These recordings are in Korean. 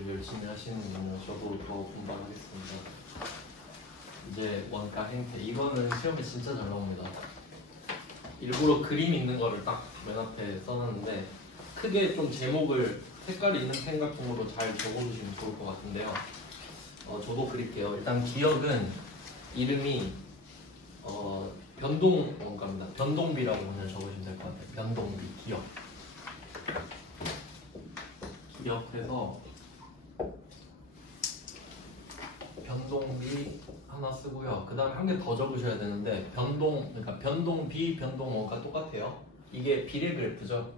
공부를 열심히 하시는군요. 저도 더 공부하겠습니다. 이제 원가 행태, 이거는 시험에 진짜 잘 나옵니다. 일부러 그림 있는 거를 딱 맨 앞에 써놨는데 크게 좀 제목을 색깔 있는 펜 같은 걸로 잘 적어주시면 좋을 것 같은데요. 저도 그릴게요. 일단 기억은 이름이 변동 원가입니다. 변동비라고 그냥 적으시면 될 것 같아요. 변동비, 기억. 기억해서 변동비 하나 쓰고요. 그 다음에 한 개 더 적으셔야 되는데 그러니까 변동비, 변동원가 똑같아요. 이게 비례 그래프죠.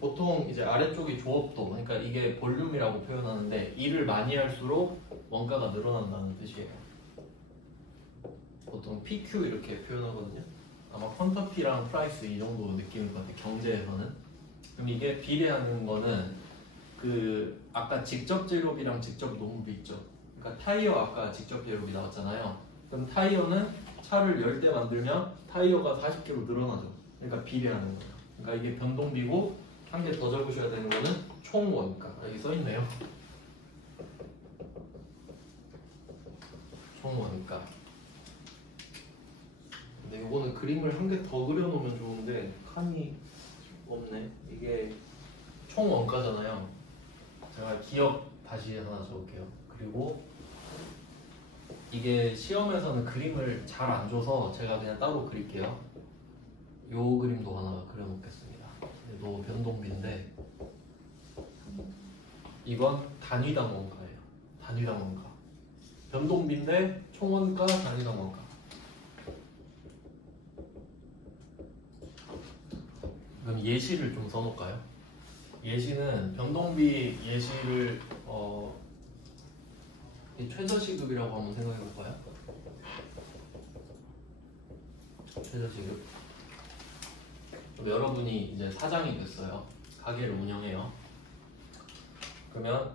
보통 이제 아래쪽이 조업도, 그러니까 이게 볼륨이라고 표현하는데 일을 많이 할수록 원가가 늘어난다는 뜻이에요. 보통 PQ 이렇게 표현하거든요. 아마 퀀터티랑 프라이스 이 정도 느낌일 것 같아요. 경제에서는. 그럼 이게 비례하는 거는 그 아까 직접 재료비랑 직접 노무비 있죠. 그러니까 타이어 아까 직접 재료비 나왔잖아요. 그럼 타이어는 차를 10대 만들면 타이어가 40개로 늘어나죠. 그러니까 비례하는 거예요. 그러니까 이게 변동비고, 한 개 더 적으셔야 되는 거는 총원가. 여기 써있네요. 총원가. 근데 이거는 그림을 한 개 더 그려놓으면 좋은데 칸이 없네. 이게 총원가잖아요. 제가 기억 다시 하나 적을게요. 그리고 이게 시험에서는 그림을 잘 안 줘서 제가 그냥 따로 그릴게요. 요 그림도 하나 그려놓겠습니다. 얘도 변동비인데 이건 단위당 원가예요. 단위당 원가. 변동비인데 총원가, 단위당 원가. 그럼 예시를 좀 써놓을까요? 예시는 변동비 예시를 최저시급이라고 한번 생각해볼까요? 최저시급. 여러분이 이제 사장이 됐어요. 가게를 운영해요. 그러면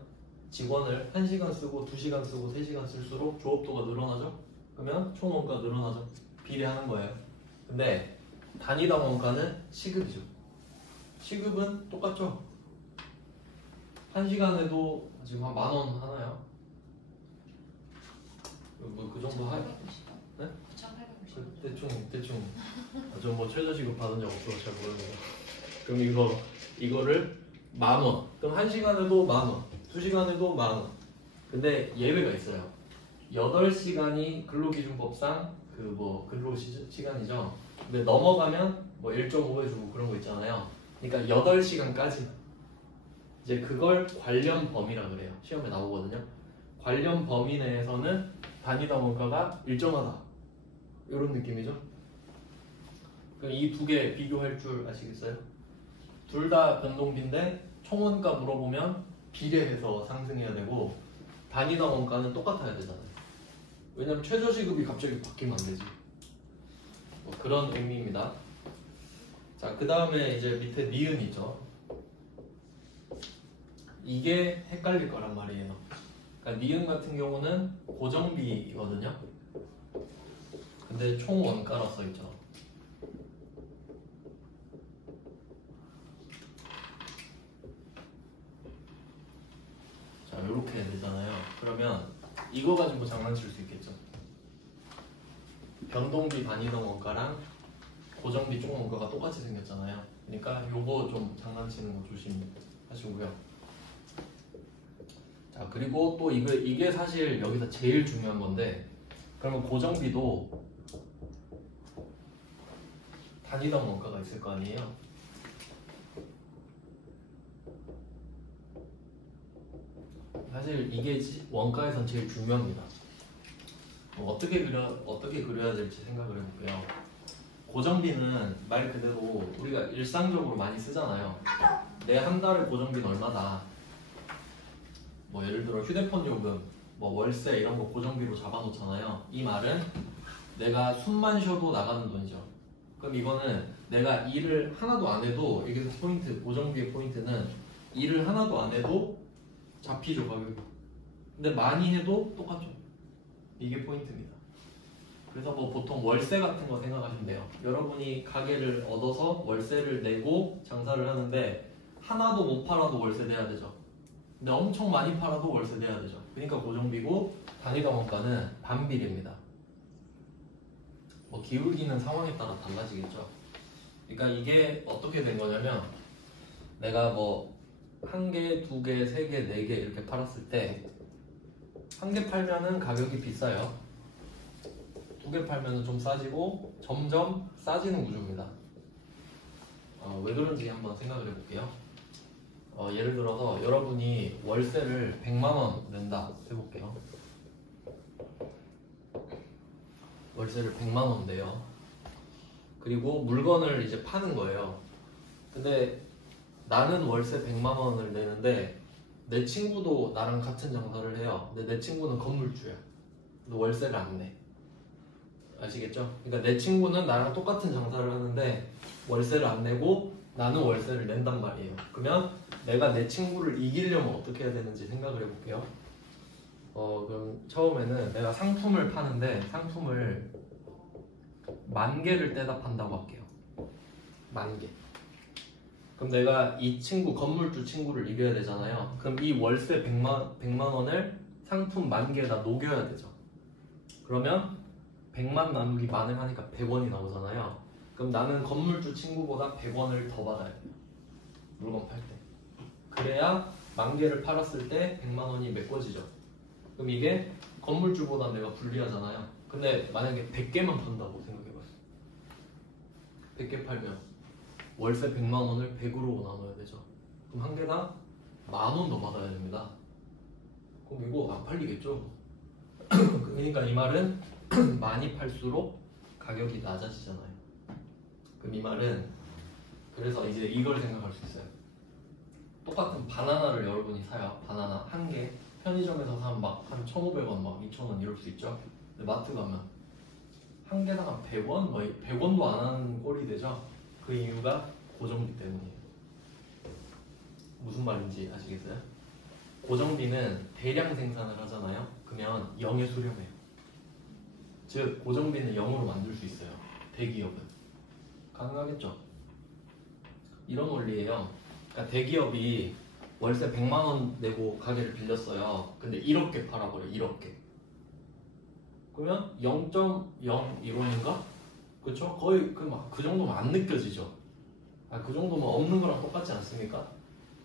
직원을 1시간 쓰고 2시간 쓰고 3시간 쓸수록 조업도가 늘어나죠? 그러면 총원가 늘어나죠? 비례하는 거예요. 근데 단위당 원가는 시급이죠. 시급은 똑같죠? 1시간에도 지금 한 10,000원 하나요? 뭐 그 정도 할? 네? 9,890원. 대충. 저 뭐 최저시급 받은 적 없어서 잘 모르겠네요. 그럼 이거를 10,000원. 그럼 1시간에도 10,000원, 2시간에도 10,000원. 근데 예외가 있어요. 8시간이 근로기준법상 근로시간이죠. 근데 넘어가면 뭐 1.5 해주고 그런 거 있잖아요. 그러니까 8시간까지. 이제 그걸 관련 범위라 그래요. 시험에 나오거든요. 관련 범위 내에서는 단위당 원가가 일정하다. 이런 느낌이죠. 그럼 이 두 개 비교할 줄 아시겠어요? 둘 다 변동비인데 총원가 물어보면 비례해서 상승해야 되고, 단위당 원가는 똑같아야 되잖아요. 왜냐면 최저시급이 갑자기 바뀌면 안 되지. 뭐 그런 의미입니다. 자, 그 다음에 이제 밑에 니은이죠. 이게 헷갈릴 거란 말이에요. 그러니까 니은 같은 경우는 고정비거든요. 근데 총원가라 써있죠. 자, 이렇게 되잖아요. 그러면 이거 가지고 장난칠 수 있겠죠. 변동비 단위당 원가랑 고정비 총원가가 똑같이 생겼잖아요. 그러니까 요거 좀 장난치는 거 조심하시고요. 자, 그리고 또 이게 사실 여기서 제일 중요한 건데, 그러면 고정비도 단위당 원가가 있을 거 아니에요? 사실 이게 원가에선 제일 중요합니다. 어떻게 그려야 될지 생각을 해볼게요. 고정비는 말 그대로 우리가 일상적으로 많이 쓰잖아요. 내 한 달의 고정비는 얼마다. 뭐 예를 들어 휴대폰 요금, 뭐 월세 이런 거 고정비로 잡아놓잖아요. 이 말은 내가 숨만 쉬어도 나가는 돈이죠. 그럼 이거는 내가 일을 하나도 안 해도, 여기서 포인트, 고정비의 포인트는 일을 하나도 안 해도 잡히죠, 가격이. 근데 많이 해도 똑같죠. 이게 포인트입니다. 그래서 뭐 보통 월세 같은 거 생각하시면 돼요. 여러분이 가게를 얻어서 월세를 내고 장사를 하는데 하나도 못 팔아도 월세 내야 되죠. 근데 엄청 많이 팔아도 월세 내야 되죠. 그러니까 고정비고 단위당 원가는 반비례입니다. 뭐 기울기는 상황에 따라 달라지겠죠. 그러니까 이게 어떻게 된 거냐면 내가 뭐 한 개, 두 개, 세 개, 네 개 이렇게 팔았을 때 한 개 팔면은 가격이 비싸요. 두 개 팔면은 좀 싸지고 점점 싸지는 구조입니다. 왜 그런지 한번 생각을 해볼게요. 예를 들어서 여러분이 월세를 100만 원 낸다 해볼게요. 월세를 100만 원 내요. 그리고 물건을 이제 파는 거예요. 근데 나는 월세 100만 원을 내는데 내 친구도 나랑 같은 장사를 해요. 근데 내 친구는 건물주야. 근데 월세를 안 내. 아시겠죠? 그러니까 내 친구는 나랑 똑같은 장사를 하는데 월세를 안 내고 나는 월세를 낸단 말이에요. 그러면 내가 내 친구를 이기려면 어떻게 해야 되는지 생각을 해볼게요. 그럼 처음에는 내가 상품을 파는데 상품을 10,000개를 떼다 판다고 할게요. 10,000개. 그럼 내가 이 친구, 건물주 친구를 이겨야 되잖아요. 그럼 이 월세 100만 원을 상품 10,000개에다 녹여야 되죠. 그러면 100만 나누기 만을 하니까 100원이 나오잖아요. 그럼 나는 건물주 친구보다 100원을 더 받아야 돼요. 물건 팔 때. 그래야 10,000개를 팔았을 때 100만 원이 메꿔지죠. 그럼 이게 건물주보다 내가 불리하잖아요. 근데 만약에 100개만 판다고 생각해봐요. 100개 팔면 월세 100만 원을 100으로 나눠야 되죠. 그럼 한 개당 10,000원 더 받아야 됩니다. 그럼 이거 안 팔리겠죠? 그러니까 이 말은 많이 팔수록 가격이 낮아지잖아요. 그럼 이 말은 그래서 이제 이걸 생각할 수 있어요. 똑같은 바나나를 여러분이 사요. 바나나 한 개. 편의점에서 사면 막 한 1,500원, 막 2,000원 이럴 수 있죠. 근데 마트 가면 한 개당 한 100원? 뭐 100원도 안 하는 꼴이 되죠. 그 이유가 고정비 때문이에요. 무슨 말인지 아시겠어요? 고정비는 대량 생산을 하잖아요. 그러면 0에 수렴해요. 즉 고정비는 0으로 만들 수 있어요. 대기업은 가능하겠죠? 이런 원리예요. 그러니까 대기업이 월세 100만 원 내고 가게를 빌렸어요. 근데 1억개 팔아버려. 1억개. 그러면 0.01원인가? 그쵸? 거의 그 정도면 안 느껴지죠. 그 정도면 없는 거랑 똑같지 않습니까?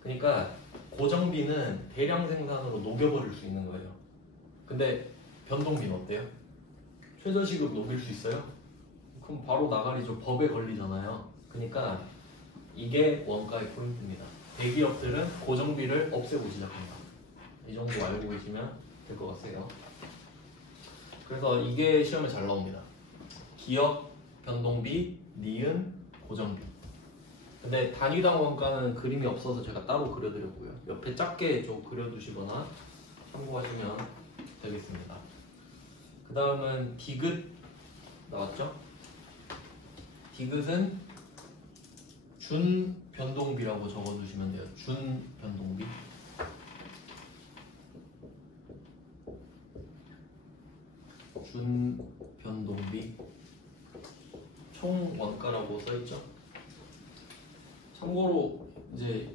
그러니까 고정비는 대량 생산으로 녹여버릴 수 있는 거예요. 근데 변동비는 어때요? 최저시급 녹일 수 있어요? 그럼 바로 나가리죠. 법에 걸리잖아요. 그러니까 이게 원가의 포인트입니다. 대기업들은 고정비를 없애고 시작한다. 이 정도 알고 계시면 될 것 같아요. 그래서 이게 시험에 잘 나옵니다. 기업, 변동비, 니은, 고정비. 근데 단위당 원가는 그림이 없어서 제가 따로 그려드렸고요. 옆에 작게 좀 그려두시거나 참고하시면 되겠습니다. 그 다음은 디귿 나왔죠? 디귿은 준 변동비라고 적어두시면 돼요. 준 변동비. 준 변동비. 총 원가라고 써있죠? 참고로 이제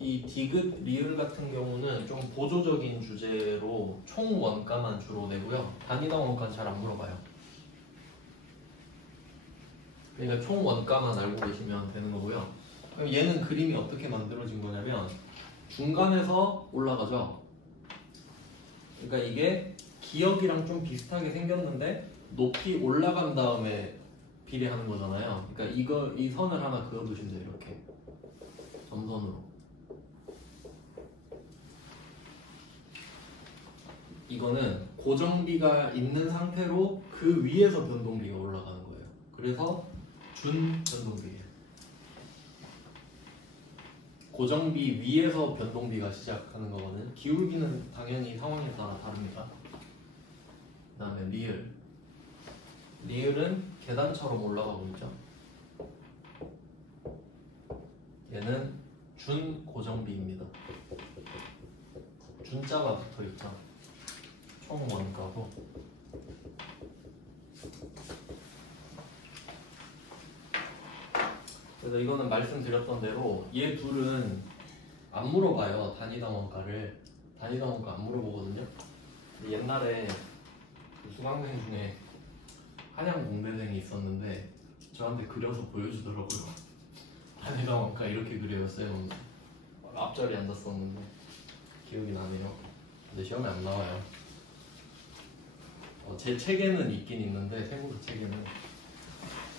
이 디귿, 리을 같은 경우는 좀 보조적인 주제로 총 원가만 주로 내고요. 단위당 원가는 잘 안 물어봐요. 그러니까 총 원가만 알고 계시면 되는 거고요. 얘는 그림이 어떻게 만들어진 거냐면 중간에서 올라가죠. 그러니까 이게 기억이랑 좀 비슷하게 생겼는데 높이 올라간 다음에 비례하는 거잖아요. 그러니까 이 선을 하나 그어두시면 돼요. 이렇게 점선으로. 이거는 고정비가 있는 상태로 그 위에서 변동비가 올라가는 거예요. 그래서 준 변동비예요. 고정비 위에서 변동비가 시작하는 거거든. 기울기는 당연히 상황에 따라 다릅니다. 그 다음에 리을. 리을은 계단처럼 올라가고 있죠. 얘는 준 고정비입니다. 준자가 붙어있죠. 총 원가고. 그래서 이거는 말씀드렸던 대로 얘 둘은 안 물어봐요. 단위당 원가를. 단위당 원가 안 물어보거든요. 근데 옛날에 그 수강생 중에 한양 공대생이 있었는데 저한테 그려서 보여주더라고요. 단위당 원가 이렇게 그려요 쌤은. 앞자리에 앉았었는데 기억이 나네요. 근데 시험에 안 나와요. 제 책에는 있긴 있는데 세무사 책에는.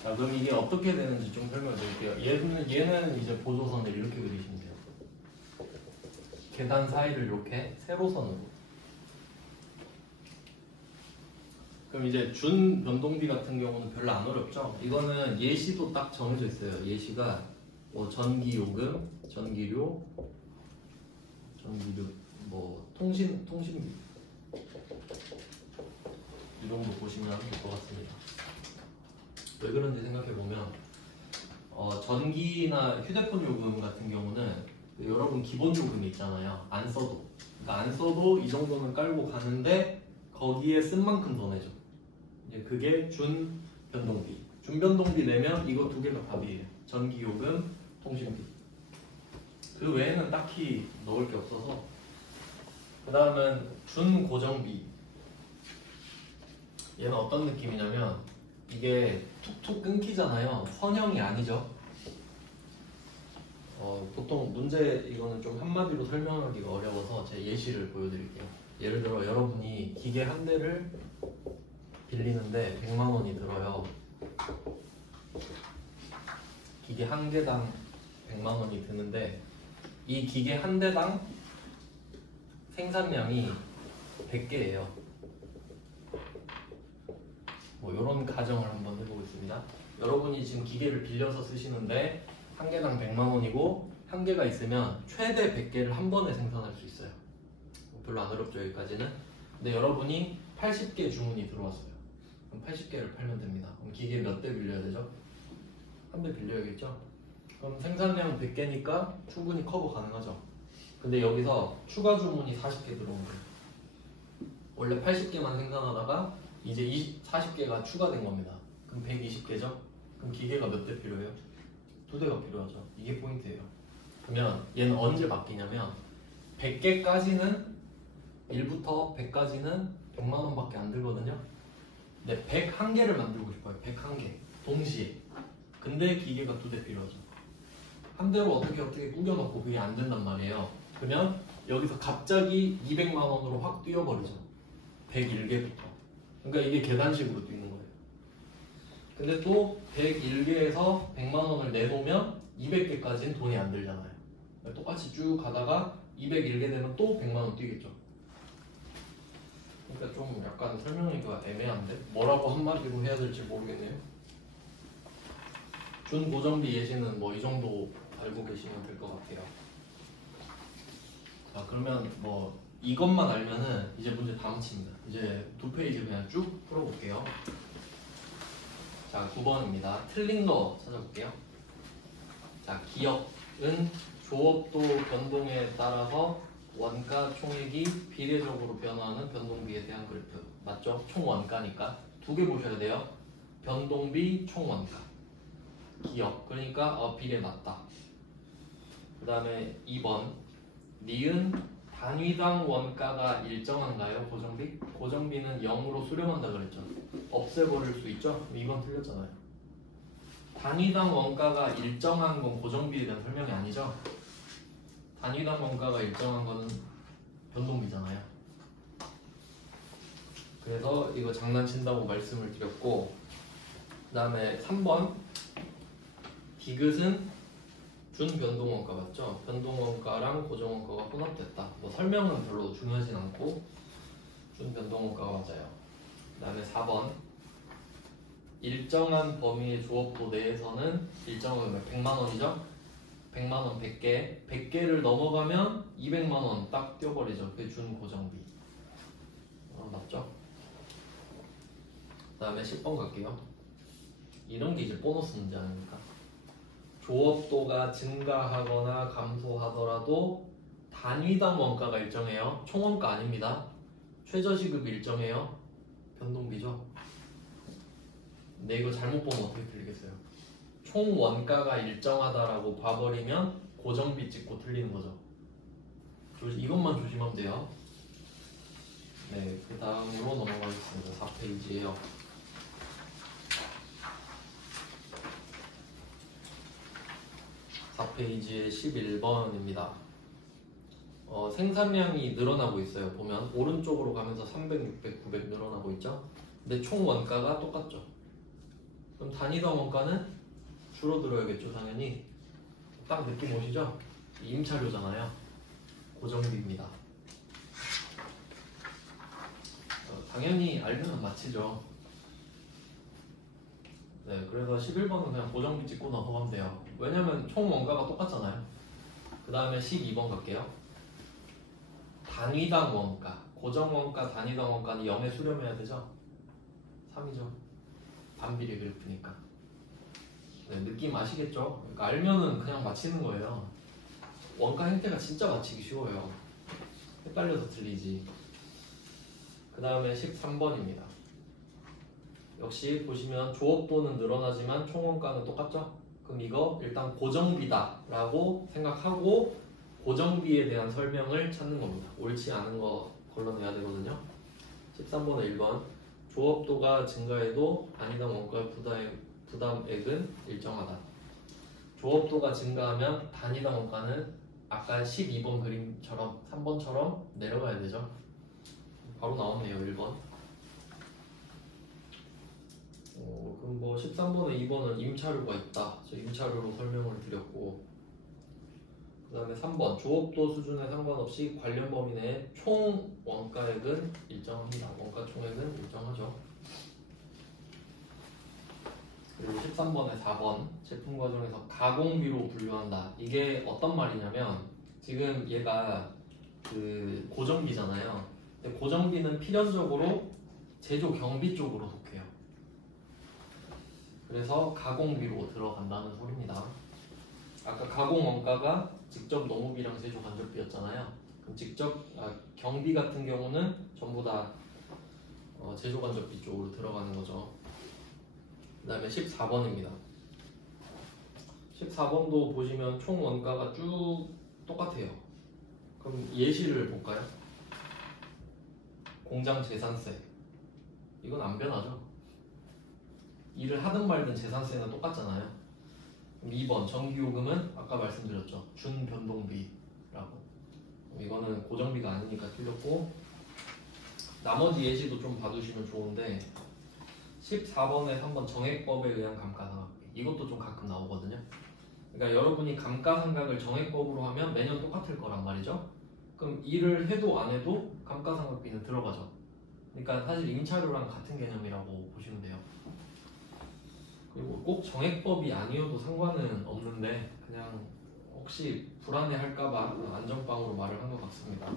자, 그럼 이게 어떻게 되는지 좀 설명드릴게요. 얘는 이제 보조선을 이렇게 그리시면 돼요. 계단 사이를 이렇게 세로선으로. 그럼 이제 준 변동비 같은 경우는 별로 안 어렵죠. 이거는 예시도 딱 정해져 있어요. 예시가 뭐 전기요금, 전기료, 뭐 통신비 이 정도 보시면 될 것 같습니다. 왜 그런지 생각해보면 전기나 휴대폰 요금 같은 경우는 여러분 기본 요금이 있잖아요. 안 써도. 그러니까 안 써도 이 정도는 깔고 가는데 거기에 쓴 만큼 더 내죠. 이제 그게 준 변동비. 준 변동비 내면 이거 두 개가 답이에요. 전기 요금, 통신비. 그 외에는 딱히 넣을 게 없어서. 그 다음은 준 고정비. 얘는 어떤 느낌이냐면 이게 툭툭 끊기잖아요. 선형이 아니죠. 보통 문제 이거는 좀 한마디로 설명하기가 어려워서 제 예시를 보여드릴게요. 예를 들어 여러분이 기계 한 대를 빌리는데 100만 원이 들어요. 기계 한 개당 100만 원이 드는데 이 기계 한 대당 생산량이 100개예요. 뭐 이런 가정을 한번 해보겠습니다. 여러분이 지금 기계를 빌려서 쓰시는데 한 개당 100만 원이고 한 개가 있으면 최대 100개를 한 번에 생산할 수 있어요. 별로 안 어렵죠 여기까지는. 근데 여러분이 80개 주문이 들어왔어요. 그럼 80개를 팔면 됩니다. 그럼 기계 몇 대 빌려야 되죠? 한 대 빌려야겠죠? 그럼 생산량 100개니까 충분히 커버 가능하죠. 근데 여기서 추가 주문이 40개 들어온 거예요. 원래 80개만 생산하다가 이제 40개가 추가된 겁니다. 그럼 120개죠? 그럼 기계가 몇 대 필요해요? 2대가 필요하죠. 이게 포인트예요. 그러면 얘는 언제 바뀌냐면 100개까지는 1부터 100까지는 100만 원밖에 안 들거든요. 근데 101개를 만들고 싶어요. 101개 동시에. 근데 기계가 2대 필요하죠. 한 대로 어떻게 꾸겨놓고 그게 안 된단 말이에요. 그러면 여기서 갑자기 200만 원으로 확 뛰어버리죠. 101개부터. 그러니까 이게 계단식으로 뛰는 거예요. 근데 또 101개에서 100만 원을 내놓으면 200개까지는 돈이 안 들잖아요. 그러니까 똑같이 쭉 가다가 201개 되면 또 100만 원 뛰겠죠. 그러니까 좀 약간 설명하기가 애매한데 뭐라고 한마디로 해야 될지 모르겠네요. 준 고정비 예시는 뭐 이 정도 알고 계시면 될 것 같아요. 자, 그러면 뭐 이것만 알면은 이제 문제 다 마칩니다. 이제 2페이지 그냥 쭉 풀어볼게요. 자, 9번입니다. 틀린 거 찾아볼게요. 자, 기업은 조업도 변동에 따라서 원가 총액이 비례적으로 변화하는 변동비에 대한 그래프. 맞죠? 총 원가니까. 2개 보셔야 돼요. 변동비, 총 원가. 기업. 그러니까 비례 맞다. 그 다음에 2번. 니은 단위당 원가가 일정한가요? 고정비? 고정비는 0으로 수렴한다 그랬죠. 없애버릴 수 있죠? 이건 틀렸잖아요. 단위당 원가가 일정한 건 고정비에 대한 설명이 아니죠? 단위당 원가가 일정한 거는 변동비잖아요. 그래서 이거 장난친다고 말씀을 드렸고, 그 다음에 3번 디귿은 준 변동원가 맞죠? 변동원가랑 고정원가가 혼합됐다. 뭐 설명은 별로 중요하진 않고 준 변동원가가 맞아요. 그 다음에 4번 일정한 범위의 조업도 내에서는 일정한 100만 원이죠? 100만 원 100개 100개를 넘어가면 200만 원 딱 뛰어버리죠. 그게 준 고정비. 맞죠? 그 다음에 10번 갈게요. 이런 게 이제 보너스 문제 아닙니까? 조업도가 증가하거나 감소하더라도 단위당 원가가 일정해요. 총원가 아닙니다. 최저시급이 일정해요. 변동비죠. 근데 이거 잘못 보면 어떻게 틀리겠어요? 총 원가가 일정하다라고 봐버리면 고정비 찍고 틀리는 거죠. 이것만 조심하면 돼요. 네, 그 다음으로 넘어가겠습니다. 4페이지에요. 4페이지의 11번입니다. 생산량이 늘어나고 있어요. 보면 오른쪽으로 가면서 300, 600, 900 늘어나고 있죠. 근데 총 원가가 똑같죠. 그럼 단위당 원가는 줄어들어야겠죠, 당연히. 딱 느낌 오시죠? 임차료잖아요. 고정비입니다. 당연히 알면은 맞히죠. 네, 그래서 11번은 그냥 고정비 찍고 넘어가면 돼요. 왜냐면 총 원가가 똑같잖아요. 그 다음에 12번 갈게요. 단위당 원가, 고정 원가, 단위당 원가는 0에 수렴해야 되죠? 3이죠. 반비례 그래프니까. 네, 느낌 아시겠죠? 그러니까 알면은 그냥 맞히는 거예요. 원가 행태가 진짜 맞히기 쉬워요. 헷갈려서 틀리지. 그 다음에 13번입니다. 역시 보시면 조업도는 늘어나지만 총원가는 똑같죠? 그럼 이거 일단 고정비다 라고 생각하고 고정비에 대한 설명을 찾는 겁니다. 옳지 않은 거 걸러내야 되거든요. 13번은 1번 조업도가 증가해도 단위당 원가 부담액은 일정하다. 조업도가 증가하면 단위당 원가는 아까 12번 그림처럼 3번처럼 내려가야 되죠. 바로 나왔네요. 1번. 그럼 뭐 13번에 2번은 임차료가 있다. 저 임차료로 설명을 드렸고, 그 다음에 3번 조업도 수준에 상관없이 관련 범위 내에 총 원가액은 일정합니다. 원가 총액은 일정하죠. 그리고 13번에 4번 제품 과정에서 가공비로 분류한다. 이게 어떤 말이냐면 지금 얘가 그 고정비잖아요. 근데 고정비는 필연적으로 제조 경비 쪽으로 속해요. 그래서 가공비로 들어간다는 소리입니다. 아까 가공 원가가 직접 농업이랑 제조 간접비였잖아요. 그럼 경비 같은 경우는 전부 다 제조 간접비 쪽으로 들어가는 거죠. 그 다음에 14번입니다. 14번도 보시면 총 원가가 쭉 똑같아요. 그럼 예시를 볼까요? 공장 재산세. 이건 안 변하죠. 일을 하든 말든 재산세는 똑같잖아요. 그럼 2번 전기요금은 아까 말씀드렸죠. 준변동비라고. 이거는 고정비가 아니니까 틀렸고, 나머지 예시도 좀 봐두시면 좋은데 14번에 3번 정액법에 의한 감가상각비. 이것도 좀 가끔 나오거든요. 그러니까 여러분이 감가상각을 정액법으로 하면 매년 똑같을 거란 말이죠. 그럼 일을 해도 안 해도 감가상각비는 들어가죠. 그러니까 사실 임차료랑 같은 개념이라고 보시면 돼요. 그리고 꼭 정액법이 아니어도 상관은 없는데 그냥 혹시 불안해할까봐 안전빵으로 말을 한 것 같습니다.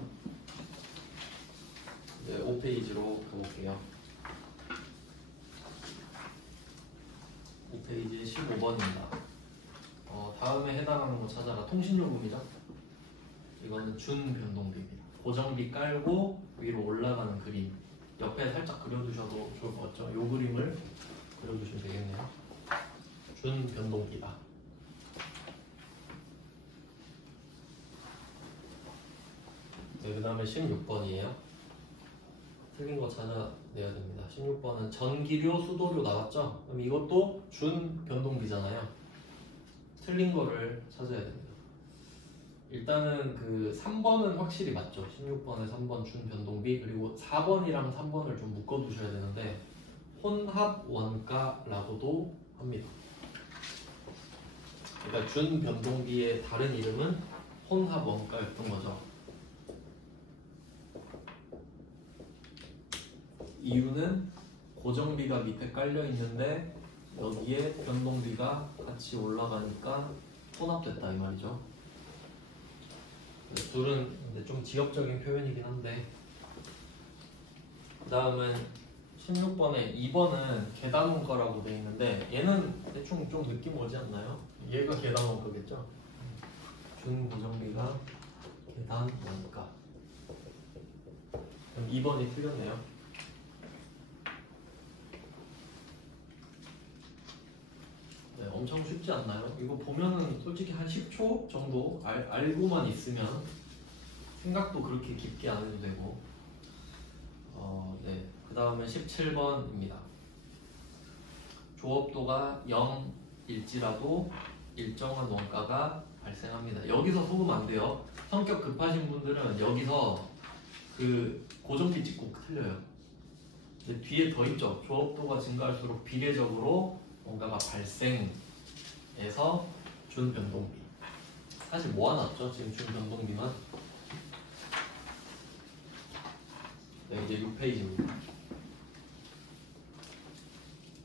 이제 5페이지로 가볼게요. 5페이지 15번입니다. 다음에 해당하는 거 찾아라. 통신요금이죠. 이거는 준변동비입니다. 고정비 깔고 위로 올라가는 그림. 옆에 살짝 그려두셔도 좋을 것 같죠? 이 그림을 그려주시면 되겠네요. 준변동비다. 네, 그 다음에 16번이에요. 틀린 거 찾아내야 됩니다. 16번은 전기료, 수도료 나왔죠? 그럼 이것도 준변동비잖아요. 틀린 거를 찾아야 됩니다. 일단은 그 3번은 확실히 맞죠. 16번에 3번 준변동비, 그리고 4번이랑 3번을 좀 묶어두셔야 되는데 혼합원가라고도 합니다. 그러니까 준변동비의 다른 이름은 혼합원가였던 거죠. 이유는 고정비가 밑에 깔려 있는데 여기에 변동비가 같이 올라가니까 혼합됐다 이 말이죠. 둘은 근데 좀 지역적인 표현이긴 한데, 그 다음은 16번에 2번은 계단 원가라고 돼 있는데 얘는 대충 좀 느낌 오지 않나요? 얘가 계단 원가겠죠? 준고정비가 계단 원가. 그럼 2번이 틀렸네요. 네, 엄청 쉽지 않나요? 이거 보면은 솔직히 한 10초 정도 알고만 있으면 생각도 그렇게 깊게 안 해도 되고. 네. 그 다음에 17번입니다. 조업도가 0일지라도 일정한 원가가 발생합니다. 여기서 속으면 안 돼요. 성격 급하신 분들은 여기서 그 고정비 찍고 틀려요. 근데 뒤에 더 있죠. 조업도가 증가할수록 비례적으로 원가가 발생해서 준변동비. 사실 모아놨죠. 지금 준변동비만. 네, 이제 6페이지입니다.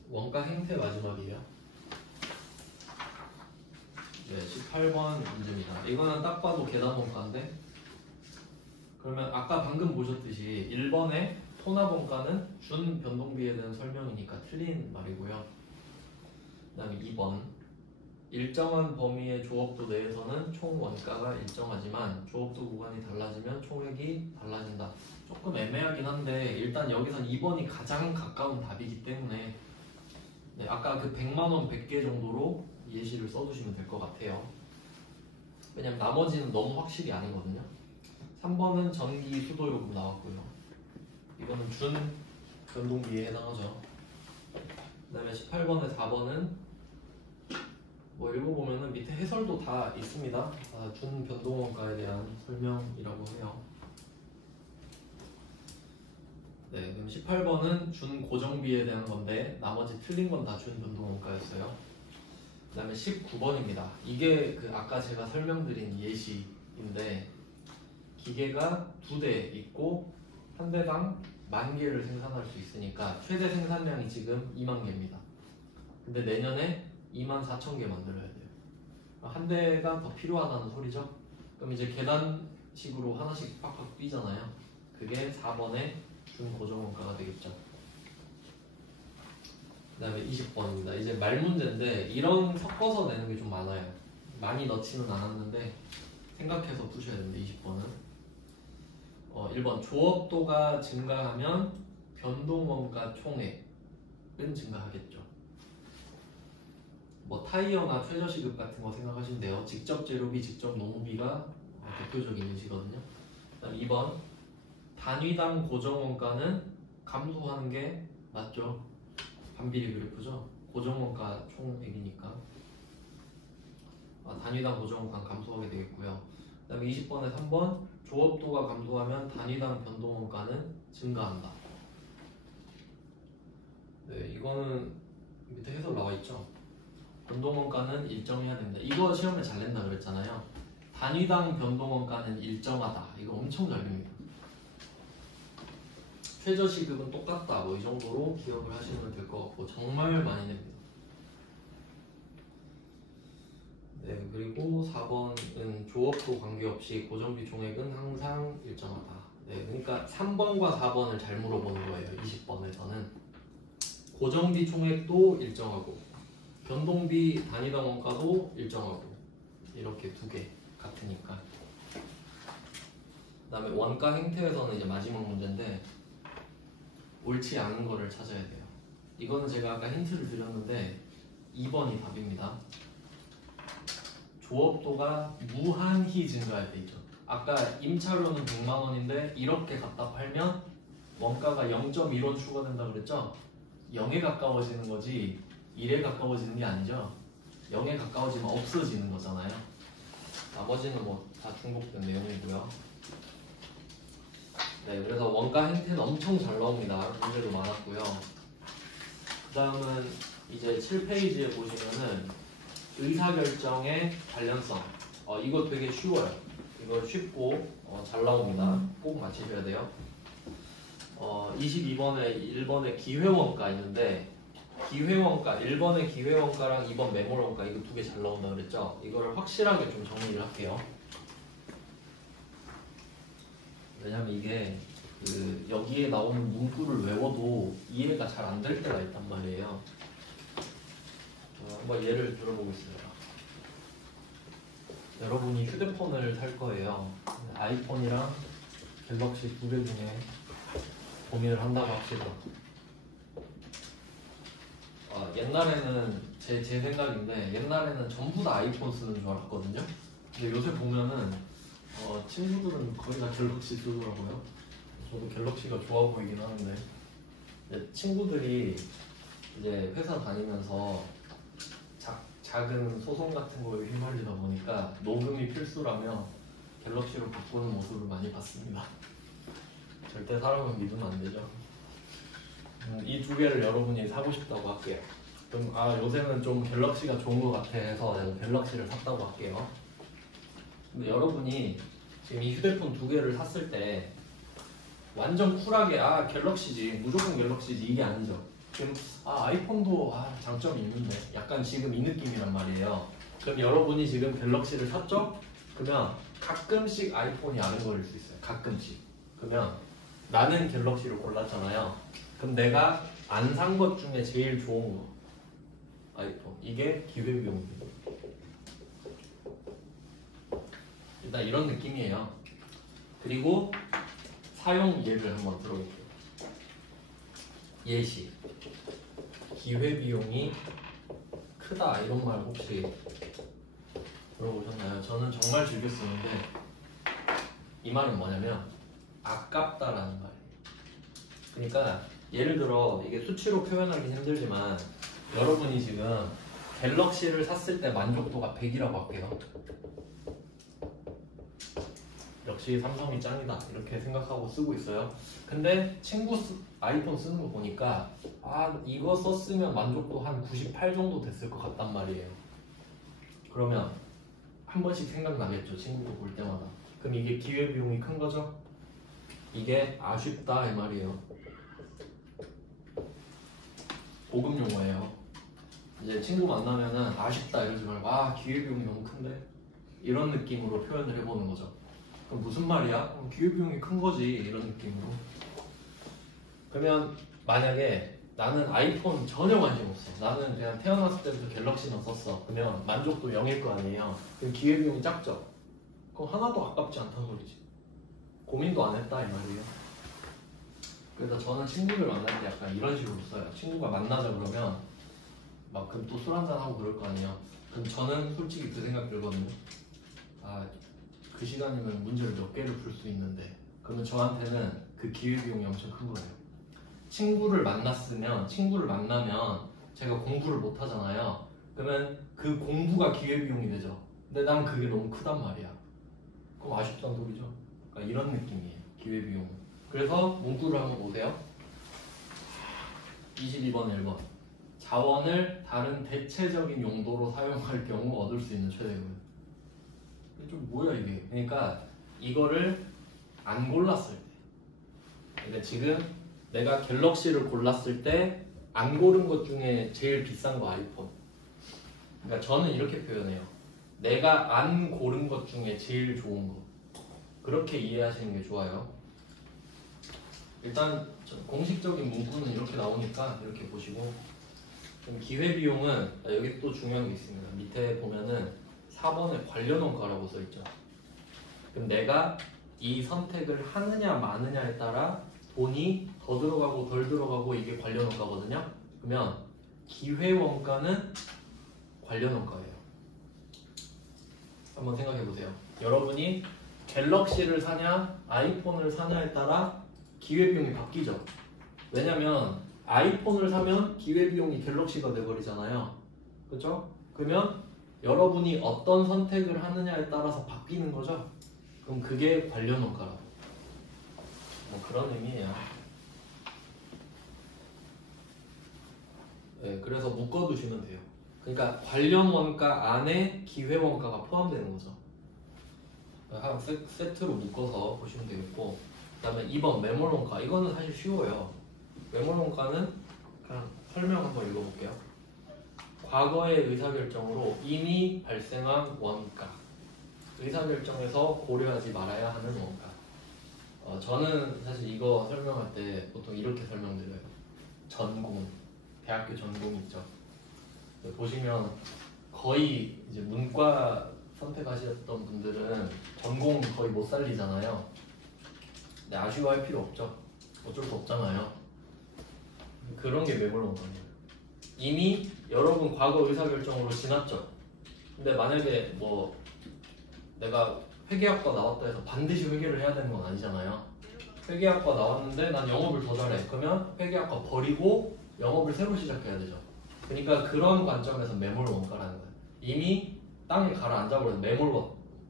원가 행태 마지막이에요. 네, 18번 문제입니다. 이거는 딱 봐도 계단 원가인데, 그러면 아까 방금 보셨듯이 1번의 토납 원가는 준 변동비에 대한 설명이니까 틀린 말이고요. 그 다음에 2번 일정한 범위의 조업도 내에서는 총 원가가 일정하지만 조업도 구간이 달라지면 총액이 달라진다. 조금 애매하긴 한데 일단 여기선 2번이 가장 가까운 답이기 때문에 네, 아까 그 100만원 100개 정도로 예시를 써두시면 될 것 같아요. 왜냐면 나머지는 너무 확실히 아니거든요. 3번은 전기 수도요금 나왔고요. 이거는 준 변동비에 해당하죠. 그 다음에 18번에 4번은 뭐 읽어보면은 밑에 해설도 다 있습니다. 준 변동원가에 대한 설명이라고 해요. 네, 그럼 18번은 준 고정비에 대한 건데 나머지 틀린 건 다 준 변동원가였어요. 그 다음에 19번입니다. 이게 그 아까 제가 설명드린 예시인데 기계가 2대 있고 한 대당 10,000개를 생산할 수 있으니까 최대 생산량이 지금 20,000개입니다. 근데 내년에 24,000개 만들어야 돼요. 한 대가 더 필요하다는 소리죠. 그럼 이제 계단식으로 하나씩 팍팍 뛰잖아요. 그게 4번의 준고정원가가 되겠죠. 그 다음에 20번입니다. 이제 말 문제인데 이런 섞어서 내는 게 좀 많아요. 많이 넣지는 않았는데 생각해서 푸셔야 됩니다. 20번은 1번 조업도가 증가하면 변동원가 총액은 증가하겠죠. 뭐 타이어나 최저시급 같은 거 생각하시면 돼요. 직접 재료비, 직접 노무비가 대표적인 예시거든요. 그다음 2번 단위당 고정원가는 감소하는 게 맞죠. 반비례 그래프죠. 고정원가 총액이니까 단위당 고정원가 감소하게 되겠고요. 그 다음에 20번에 3번 조업도가 감소하면 단위당 변동원가는 증가한다. 네, 이거는 밑에 해설 나와 있죠. 변동원가는 일정해야 됩니다. 이거 시험에 잘 낸다 그랬잖아요. 단위당 변동원가는 일정하다. 이거 엄청 잘 냅니다. 최저시급은 똑같다. 뭐 이 정도로 기억을 하시면 될 것 같고 정말 많이 냅니다. 네, 그리고 4번은 조업도 관계없이 고정비 총액은 항상 일정하다. 네, 그러니까 3번과 4번을 잘 물어보는 거예요. 20번에서는 고정비 총액도 일정하고 변동비 단위당 원가도 일정하고 이렇게 두 개 같으니까. 그 다음에 원가 행태에서는 이제 마지막 문제인데 옳지 않은 거를 찾아야 돼요. 이거는 제가 아까 힌트를 드렸는데 2번이 답입니다. 조업도가 무한히 증가할 때 있죠. 아까 임차료는 100만 원인데 이렇게 갖다 팔면 원가가 0.1원 추가된다 그랬죠? 0에 가까워지는 거지 1에 가까워지는 게 아니죠. 0에 가까워지면 없어지는 거잖아요. 나머지는 뭐 다 중복된 내용이고요. 네, 그래서 원가 행태는 엄청 잘 나옵니다. 문제도 많았고요. 그 다음은 이제 7페이지에 보시면은 의사결정의 관련성. 이거 되게 쉬워요. 이거 쉽고 잘 나옵니다. 꼭 맞히셔야 돼요. 22번에 1번에 기회원가 있는데 기회원가 1번의 기회원가랑 2번 매몰원가 이거 두 개 잘 나온다 그랬죠? 이거를 확실하게 좀 정리를 할게요. 왜냐면 이게 그 여기에 나오는 문구를 외워도 이해가 잘 안 될 때가 있단 말이에요. 한번 예를 들어보겠습니다. 여러분이 휴대폰을 살 거예요. 아이폰이랑 갤럭시 두 개 중에 고민을 한다고 합시다. 옛날에는 제 생각인데 옛날에는 전부 다 아이폰 쓰는 줄 알았거든요. 근데 요새 보면은 친구들은 거의 다 갤럭시 쓰더라고요. 저도 갤럭시가 좋아 보이긴 하는데 친구들이 이제 회사 다니면서 작은 소송 같은 거에 휘말리다 보니까 녹음이 필수라며 갤럭시로 바꾸는 모습을 많이 봤습니다. 절대 사람은 믿으면 안 되죠. 이 두 개를 여러분이 사고 싶다고 할게요. 그럼 요새는 좀 갤럭시가 좋은 것 같아 해서 내가 갤럭시를 샀다고 할게요. 근데 여러분이 지금 이 휴대폰 두 개를 샀을 때 완전 쿨하게 갤럭시지 무조건 갤럭시지 이게 아니죠. 지금 아이폰도 장점이 있는데 약간 지금 이 느낌이란 말이에요. 그럼 여러분이 지금 갤럭시를 샀죠? 그러면 가끔씩 아이폰이 아른거릴 수 있어요. 가끔씩. 그러면 나는 갤럭시를 골랐잖아요. 그럼 내가 안 산 것 중에 제일 좋은 거 아이폰. 이게 기회비용입니다. 일단 이런 느낌이에요. 그리고 사용 예를 한번 들어볼게요. 예시. 기회비용이 크다 이런 말 혹시 들어보셨나요? 저는 정말 즐겨 쓰는데 이 말은 뭐냐면 아깝다라는 말이에요. 그러니까 예를 들어 이게 수치로 표현하기 힘들지만 여러분이 지금 갤럭시를 샀을 때 만족도가 100이라고 할게요. 역시 삼성이 짱이다 이렇게 생각하고 쓰고 있어요. 근데 친구 아이폰 쓰는 거 보니까 이거 썼으면 만족도 한 98 정도 됐을 것 같단 말이에요. 그러면 한 번씩 생각나겠죠, 친구가 볼 때마다. 그럼 이게 기회비용이 큰 거죠? 이게 아쉽다 이 말이에요. 고급 용어예요. 이제 친구 만나면은 아쉽다 이러지 말고 기회비용이 너무 큰데? 이런 느낌으로 표현을 해보는 거죠. 그럼 무슨 말이야? 기회비용이 큰 거지 이런 느낌으로. 그러면 만약에 나는 아이폰 전혀 관심 없어. 나는 그냥 태어났을 때부터 갤럭시만 썼어. 그러면 만족도 0일 거 아니에요. 그럼 기회비용이 작죠? 그럼 하나도 아깝지 않다는 소리지. 고민도 안 했다 이 말이에요. 그래서 저는 친구들 만날 때 약간 이런 식으로 써요. 친구가 만나자 그러면 막 그럼 또 술 한잔 하고 그럴 거 아니에요. 그럼 저는 솔직히 그 생각 들거든요. 그 시간이면 문제를 몇 개를 풀 수 있는데 그러면 저한테는 그 기회비용이 엄청 큰 거예요. 친구를 만나면 제가 공부를 못 하잖아요. 그러면 그 공부가 기회비용이 되죠. 근데 난 그게 너무 크단 말이야. 그럼 아쉽다는 소리죠. 그러니까 이런 느낌이에요, 기회비용은. 그래서 문구를 한번 보세요. 22번 1번 자원을 다른 대체적인 용도로 사용할 경우 얻을 수 있는 최대금. 이게 좀 뭐야 이게. 그러니까 이거를 안 골랐을 때, 그러니까 지금 내가 갤럭시를 골랐을 때 안 고른 것 중에 제일 비싼 거 아이폰. 그러니까 저는 이렇게 표현해요. 내가 안 고른 것 중에 제일 좋은 거. 그렇게 이해하시는 게 좋아요. 일단 공식적인 문구는 이렇게 나오니까 이렇게 보시고, 그럼 기회비용은 여기 또 중요한 게 있습니다. 밑에 보면은 4번에 관련 원가라고 써있죠. 그럼 내가 이 선택을 하느냐 마느냐에 따라 돈이 더 들어가고 덜 들어가고 이게 관련 원가거든요. 그러면 기회 원가는 관련 원가예요. 한번 생각해 보세요. 여러분이 갤럭시를 사냐 아이폰을 사냐에 따라 기회비용이 바뀌죠. 왜냐면 아이폰을 사면 기회비용이 갤럭시가 돼버리잖아요. 그렇죠? 그러면 여러분이 어떤 선택을 하느냐에 따라서 바뀌는 거죠. 그럼 그게 관련 원가라고. 뭐 그런 의미예요. 네, 그래서 묶어두시면 돼요. 그러니까 관련 원가 안에 기회 원가가 포함되는 거죠. 한 세트로 묶어서 보시면 되겠고, 그 다음에 2번 매몰 원가. 이거는 사실 쉬워요. 매몰 원가는 그냥 설명 한번 읽어볼게요. 과거의 의사결정으로 이미 발생한 원가. 의사결정에서 고려하지 말아야 하는 원가. 저는 사실 이거 설명할 때 보통 이렇게 설명드려요. 전공, 대학교 전공 있죠. 보시면 거의 이제 문과 선택하셨던 분들은 전공 거의 못 살리잖아요. 근데 아쉬워할 필요 없죠. 어쩔 수 없잖아요. 그런 게 매몰 원가예요. 이미 여러분 과거 의사결정으로 지났죠. 근데 만약에 뭐 내가 회계학과 나왔다 해서 반드시 회계를 해야 되는 건 아니잖아요. 회계학과 나왔는데 난 영업을 더 잘해. 그러면 회계학과 버리고 영업을 새로 시작해야 되죠. 그러니까 그런 관점에서 매몰 원가라는 거예요. 이미 땅에 가라앉아버려서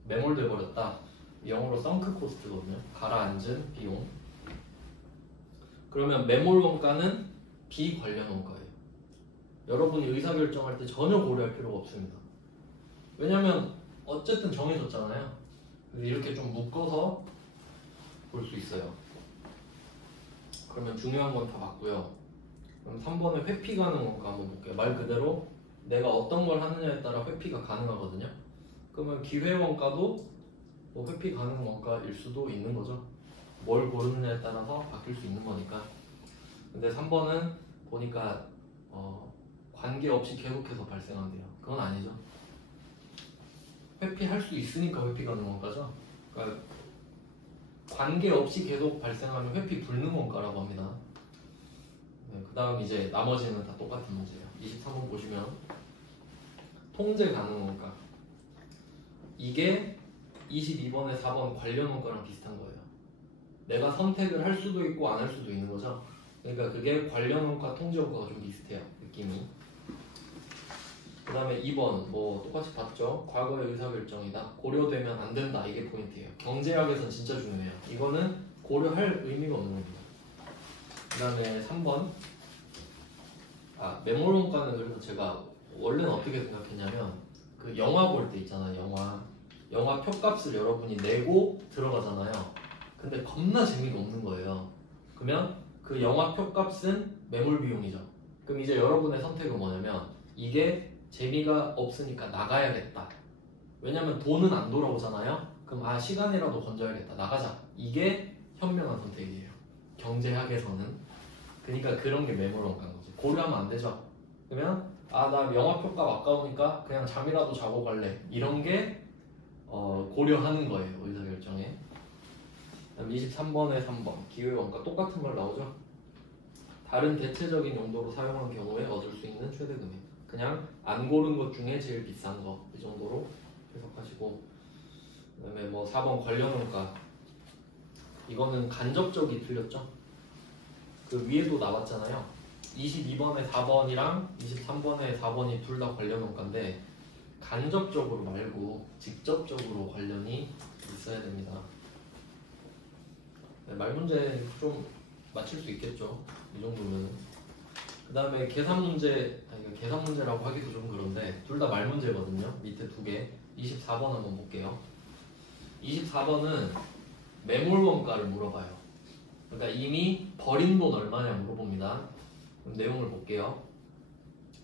매몰돼 버렸다. 영어로 썬크 코스트거든요. 가라앉은 비용. 그러면 매몰 원가는 비관련 원가예요. 여러분이 의사결정할 때 전혀 고려할 필요가 없습니다. 왜냐면 어쨌든 정해졌잖아요. 이렇게 좀 묶어서 볼 수 있어요. 그러면 중요한 건 다 봤고요. 그럼 3번에 회피 가능 원가 한번 볼게요. 말 그대로 내가 어떤 걸 하느냐에 따라 회피가 가능하거든요. 그러면 기회 원가도 뭐 회피 가능 원가일 수도 있는 거죠. 뭘 고르느냐에 따라서 바뀔 수 있는 거니까. 근데 3번은 보니까 관계없이 계속해서 발생한대요. 그건 아니죠. 회피할 수 있으니까 회피 가능 원가죠. 그러니까 관계없이 계속 발생하면 회피 불능 원가라고 합니다. 네, 그 다음 이제 나머지는 다 똑같은 문제예요. 23번 보시면 통제 가능 원가. 이게 22번에 4번 관련 원가랑 비슷한 거예요. 내가 선택을 할 수도 있고 안 할 수도 있는 거죠. 그러니까 그게 관련 원가, 통제 원가가 좀 비슷해요. 느낌이. 그 다음에 2번 뭐 똑같이 봤죠. 과거의 의사결정이다. 고려되면 안 된다. 이게 포인트예요. 경제학에선 진짜 중요해요. 이거는 고려할 의미가 없는 겁니다. 그 다음에 3번 매몰 원가는 그래서 제가 원래는 어떻게 생각했냐면 그 영화 볼 때 있잖아요. 영화 표값을 여러분이 내고 들어가잖아요. 근데 겁나 재미가 없는 거예요. 그러면 그 영화 표값은 매몰 비용이죠. 그럼 이제 여러분의 선택은 뭐냐면 이게 재미가 없으니까 나가야겠다. 왜냐면 돈은 안 돌아오잖아요. 그럼 시간이라도 건져야겠다. 나가자. 이게 현명한 선택이에요. 경제학에서는. 그러니까 그런 게 매몰 원가인 거죠. 고려하면 안 되죠. 그러면 나 영화 표값 아까우니까 그냥 잠이라도 자고 갈래. 이런 게 고려하는 거예요. 의사결정에. 그다음 23번에 3번 기회원가 똑같은 말 나오죠. 다른 대체적인 용도로 사용한 경우에 얻을 수 있는 최대 금액. 그냥 안 고른 것 중에 제일 비싼 거. 이 정도로 해석하시고. 그다음에 뭐 4번 관련 원가. 이거는 간접적이 틀렸죠. 그 위에도 나왔잖아요. 22번에 4번이랑 23번에 4번이 둘 다 관련 원가인데 간접적으로 말고 직접적으로 관련이 있어야 됩니다. 네, 말 문제 좀 맞출 수 있겠죠. 이 정도면. 그 다음에 계산 문제라고 하기도 좀 그런데 둘 다 말 문제거든요. 밑에 두 개. 24번 한번 볼게요. 24번은 매몰 원가를 물어봐요. 그러니까 이미 버린 돈 얼마냐 물어봅니다. 그럼 내용을 볼게요.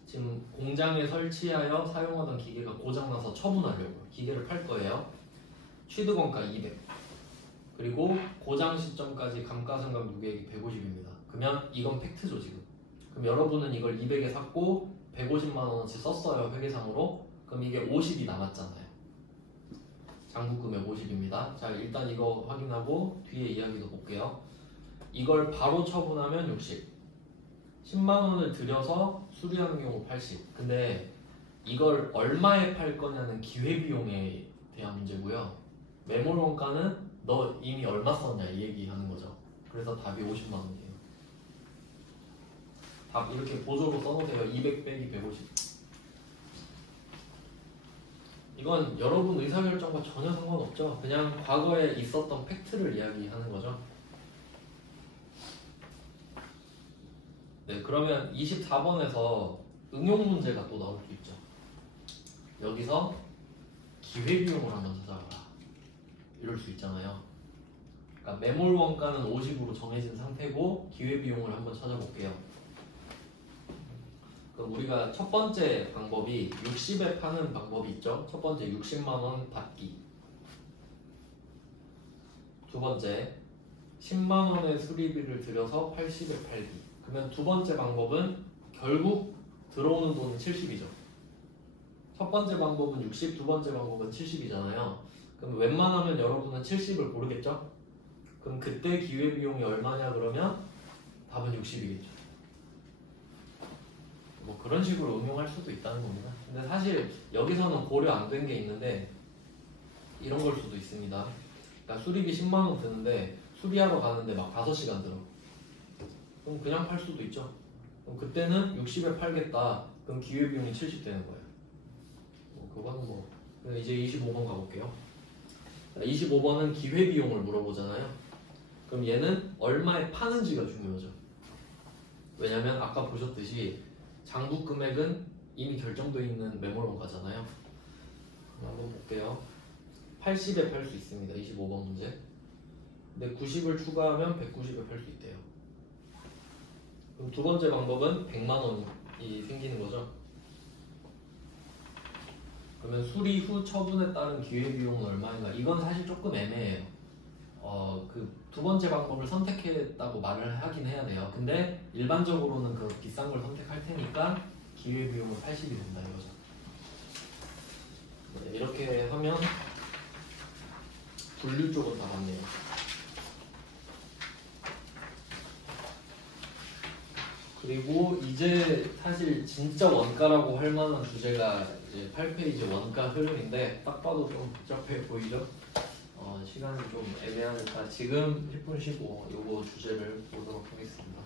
지금 공장에 설치하여 사용하던 기계가 고장나서 처분하려고 기계를 팔 거예요. 취득원가 200. 그리고 고장 시점까지 감가상각 누계액이 150입니다. 그러면 이건 팩트죠 지금. 그럼 여러분은 이걸 200에 샀고 150만 원어치 썼어요 회계상으로. 그럼 이게 50이 남았잖아요. 장부금액 50입니다. 자 일단 이거 확인하고 뒤에 이야기도 볼게요. 이걸 바로 처분하면 60. 10만 원을 들여서 수리하는 경우 80. 근데 이걸 얼마에 팔 거냐는 기회비용에 대한 문제고요. 매몰 원가는 너 이미 얼마 썼냐 이 얘기하는 거죠. 그래서 답이 50만 원이에요. 답 이렇게 보조로 써놓으세요. 200 빼기 150. 이건 여러분 의사결정과 전혀 상관없죠. 그냥 과거에 있었던 팩트를 이야기하는 거죠. 네, 그러면 24번에서 응용 문제가 또 나올 수 있죠. 여기서 기회비용을 한번 찾아봐라. 이럴 수 있잖아요. 그러니까 매몰 원가는 50으로 정해진 상태고 기회비용을 한번 찾아볼게요. 그럼 우리가 첫 번째 방법이 60에 파는 방법이 있죠. 첫 번째 60만 원 받기. 두 번째 10만 원의 수리비를 들여서 80에 팔기. 그러면 두 번째 방법은 결국 들어오는 돈은 70이죠. 첫 번째 방법은 60, 두 번째 방법은 70이잖아요. 그럼 웬만하면 여러분은 70을 고르겠죠? 그럼 그때 기회비용이 얼마냐 그러면 답은 60이겠죠. 뭐 그런 식으로 응용할 수도 있다는 겁니다. 근데 사실 여기서는 고려 안 된 게 있는데 이런 걸 수도 있습니다. 그러니까 수리비 10만 원 드는데 수리하러 가는데 막 5시간 들어. 그럼 그냥 팔 수도 있죠. 그럼 그때는 60에 팔겠다. 그럼 기회비용이 70 되는 거예요. 그거는 뭐 이제 25번 가볼게요. 25번은 기회비용을 물어보잖아요. 그럼 얘는 얼마에 파는지가 중요하죠. 왜냐면 아까 보셨듯이 장부 금액은 이미 결정되어 있는 매몰원가잖아요. 한번 볼게요. 80에 팔 수 있습니다. 25번 문제. 근데 90을 추가하면 190에 팔 수 있대요. 그럼 두 번째 방법은 100만 원이 생기는 거죠. 그러면 수리 후 처분에 따른 기회비용은 얼마인가? 이건 사실 조금 애매해요. 그 두 번째 방법을 선택했다고 말을 하긴 해야 돼요. 근데 일반적으로는 그 비싼 걸 선택할 테니까 기회비용은 80이 된다 이거죠. 네, 이렇게 하면 분류 쪽은 다 맞네요. 그리고 이제 사실 진짜 원가라고 할 만한 주제가 이제 8페이지 원가 흐름인데 딱 봐도 좀 복잡해 보이죠? 시간이 좀 애매하니까 지금 10분 쉬고 요거 주제를 보도록 하겠습니다.